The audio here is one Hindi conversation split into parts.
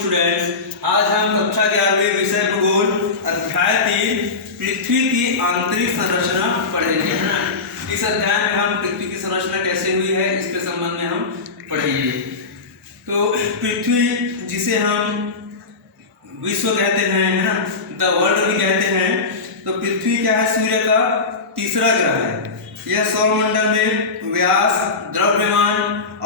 स्टूडेंट्स, आज हम कक्षा 11वीं विषय भूगोल अध्याय 3 पृथ्वी की आंतरिक संरचना पढ़ेंगे, है ना। इस अध्याय में हम पृथ्वी की संरचना कैसे हुई है इसके संबंध में हम पढ़ेंगे। तो पृथ्वी, जिसे हम विश्व कहते हैं, है ना, द वर्ल्ड भी कहते हैं, तो पृथ्वी क्या है? सूर्य का तीसरा ग्रह है। यह सौरमंडल में व्यास, द्रव्यमान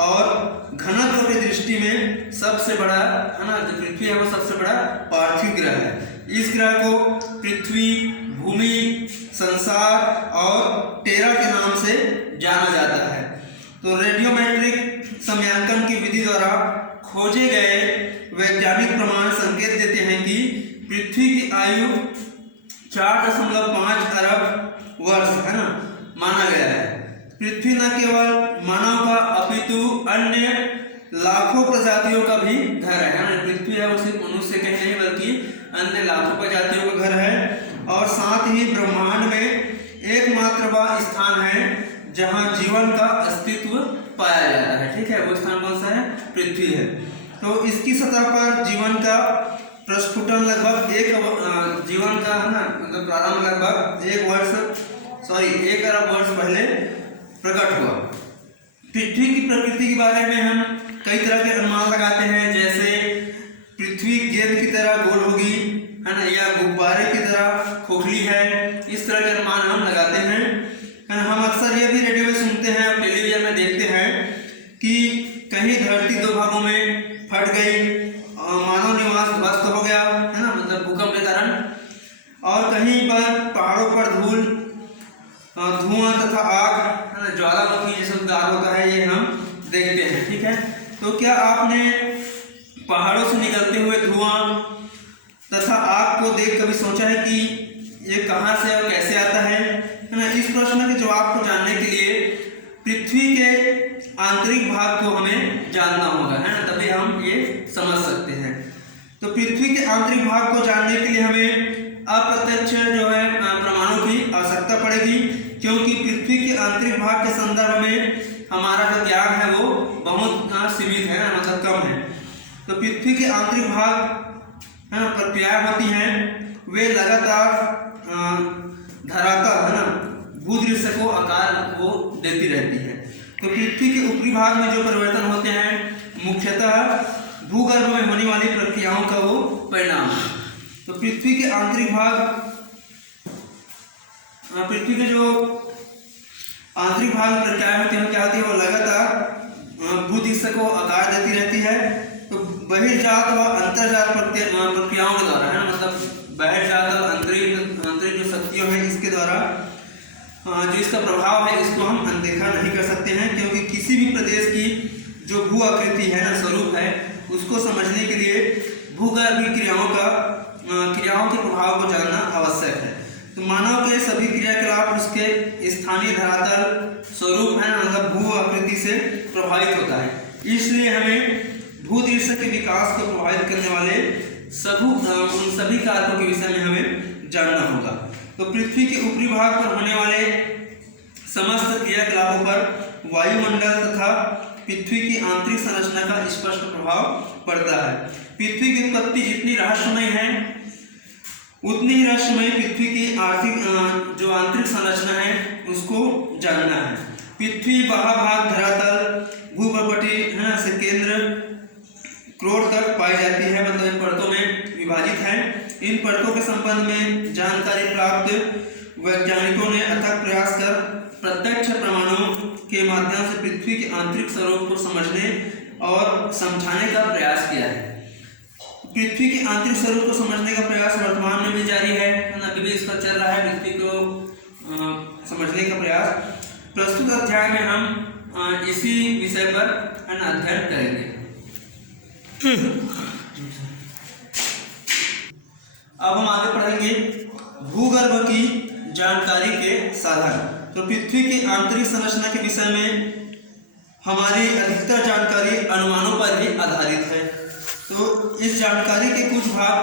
और घनत्व की दृष्टि में सबसे बड़ा, है ना, जो पृथ्वी है वो सबसे बड़ा पार्थिव ग्रह है। इस ग्रह को पृथ्वी, भूमि, संसार और टेरा के नाम से जाना जाता है। तो रेडियोमेट्रिक समयांकन की विधि द्वारा खोजे गए वैज्ञानिक प्रमाण संकेत देते हैं कि पृथ्वी की आयु 4.5 अरब वर्ष, है ना, माना गया है। पृथ्वी न केवल मानव का अपितु अन्य लाखों प्रजातियों का भी घर है ना। पृथ्वी है वो सिर्फ मनुष्य के नहीं बल्कि अन्य लाखों प्रजातियों का घर है। और साथ ही ब्रह्मांड में एकमात्र वह स्थान है जहां जीवन का अस्तित्व पाया जाता है। ठीक है, वो स्थान कौन सा है? पृथ्वी है। तो इसकी सतह पर जीवन का प्रस्फुटन लगभग जीवन का, है ना, मतलब प्रारंभ लगभग 1 अरब वर्ष पहले प्रकट हुआ। पृथ्वी की प्रकृति के बारे में हम कई तरह के अनुमान लगाते हैं, जैसे पृथ्वी गेंद की तरह गोल होगी, है ना, या गुब्बारे की तरह खोखली है। इस तरह के अनुमान हम लगाते हैं, है ना। हम अक्सर ये भी रेडियो में सुनते हैं और टेलीविजन में देखते हैं कि कहीं धरती 2 भागों में फट गई, मानव निवास ध्वस्त हो गया, है ना, मतलब भूकंप के कारण। और कहीं पर पहाड़ों पर धुआं तथा आग, है ना, ज्वालामुखी जैसा दाग होता है, ये हम देखते हैं। ठीक है, तो क्या आपने पहाड़ों से निकलते हुए धुआं तथा आग को देख कभी सोचा है कि ये कहाँ से और कैसे आता है ना। इस प्रश्न के जवाब को जानने के लिए पृथ्वी के आंतरिक भाग को हमें जानना होगा, है ना, तभी हम ये समझ सकते हैं। तो पृथ्वी के आंतरिक भाग को जानने के लिए हमें अप्रत्यक्ष जो है प्रमाणों की आवश्यकता पड़ेगी, क्योंकि पृथ्वी के आंतरिक भाग के संदर्भ में हमारा जो ज्ञान है वो बहुत सीमित है, मतलब कम है। तो पृथ्वी के आंतरिक भाग, है ना, प्रक्रियाएं होती हैं, वे लगातार धरातल, है ना, भूदृश्य को आकार वो देती रहती है। तो पृथ्वी के ऊपरी भाग में जो परिवर्तन होते हैं मुख्यतः भूगर्भ में होने वाली प्रक्रियाओं का वो परिणाम है। तो पृथ्वी के आंतरिक भाग, पृथ्वी के जो आंतरिक भाग प्रक्रियाएं होती हैं, क्या होती है? वो लगातार भूदृश्य को आकार देती रहती है। तो बहिर्जात व अंतर्जात प्रक्रियाओं के द्वारा, है ना, मतलब बहिर्जात और आंतरिक जो शक्तियों हैं इसके द्वारा जो इसका प्रभाव है इसको हम अनदेखा नहीं कर सकते हैं, क्योंकि किसी भी प्रदेश की जो भू आकृति है ना, स्वरूप है, उसको समझने के लिए भूगर्भीय क्रियाओं के प्रभाव को जानना आवश्यक है। तो मानव के सभी क्रियाकलाप उसके स्थानीय धरातल स्वरूप, है ना, मतलब भू आकृति से प्रभावित होता है। इसलिए हमें भूदृश्य के विकास को प्रभावित करने वाले उन सभी कारकों के विषय में हमें जानना होगा। तो पृथ्वी के ऊपरी भाग पर होने वाले समस्त क्रियाकलापों पर वायुमंडल तथा पृथ्वी की आंतरिक संरचना का स्पष्ट प्रभाव पड़ता है। पृथ्वी की उत्पत्ति जितनी रहस्यमय है उतनी ही रहस्यमय पृथ्वी की जो आंतरिक संरचना है उसको जानना है। पृथ्वी महाभाग धरातल भूपर्वतीय, है ना, से केंद्र क्रोड़ तक पाई जाती है, मतलब इन परतों में विभाजित है। इन परतों के संबंध में जानकारी प्राप्त वैज्ञानिकों ने अथक प्रयास कर प्रत्यक्ष प्रमाणों के माध्यम से पृथ्वी के आंतरिक स्वरूप को समझने और समझाने का प्रयास किया है। पृथ्वी के आंतरिक स्वरूप को समझने का प्रयास वर्तमान में भी जारी है, अभी भी इसका चल रहा है पृथ्वी को समझने का प्रयास। प्रस्तुत अध्याय में हम इसी विषय पर अध्ययन करेंगे। अब हम आगे पढ़ेंगे भूगर्भ की जानकारी के साधन। तो पृथ्वी की आंतरिक संरचना के विषय में हमारी अधिकतर जानकारी अनुमानों पर ही आधारित है। तो इस जानकारी के कुछ भाग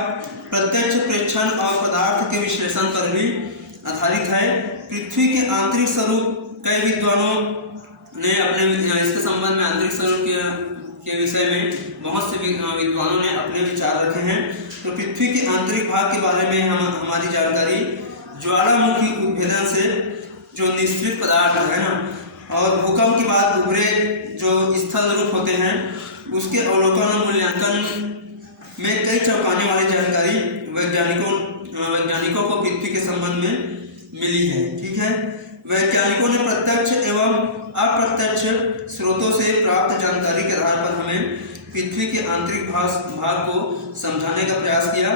प्रत्यक्ष प्रेक्षण और पदार्थ के विश्लेषण पर भी आधारित है। पृथ्वी के आंतरिक स्वरूप कई विद्वानों ने अपने इसके संबंध में आंतरिक स्वरूप के विषय में बहुत से विद्वानों ने अपने विचार रखे हैं। तो पृथ्वी के आंतरिक भाग के बारे में हमारी जानकारी ज्वालामुखी उद्भेदन से जो निष्क्रिय पदार्थ है ना, और भूकंप के बाद उभरे जो स्थल रूप होते हैं उसके अवलोकन और मूल्यांकन में कई चौंकाने वाली जानकारी वैज्ञानिकों को पृथ्वी के संबंध में मिली है। ठीक है, वैज्ञानिकों ने प्रत्यक्ष एवं अप्रत्यक्ष स्रोतों से प्राप्त जानकारी के आधार पर हमें पृथ्वी के आंतरिक भाग को समझाने का प्रयास किया।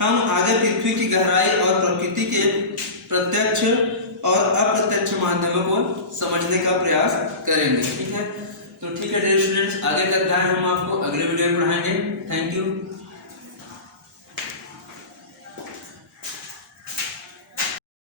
हम आगे पृथ्वी की गहराई और प्रकृति के प्रत्यक्ष और अप्रत्यक्ष माध्यमों को समझने का प्रयास करेंगे। ठीक है, तो ठीक है डियर स्टूडेंट्स, आगे का अध्याय हम आपको अगले वीडियो में पढ़ाएंगे। Thank you.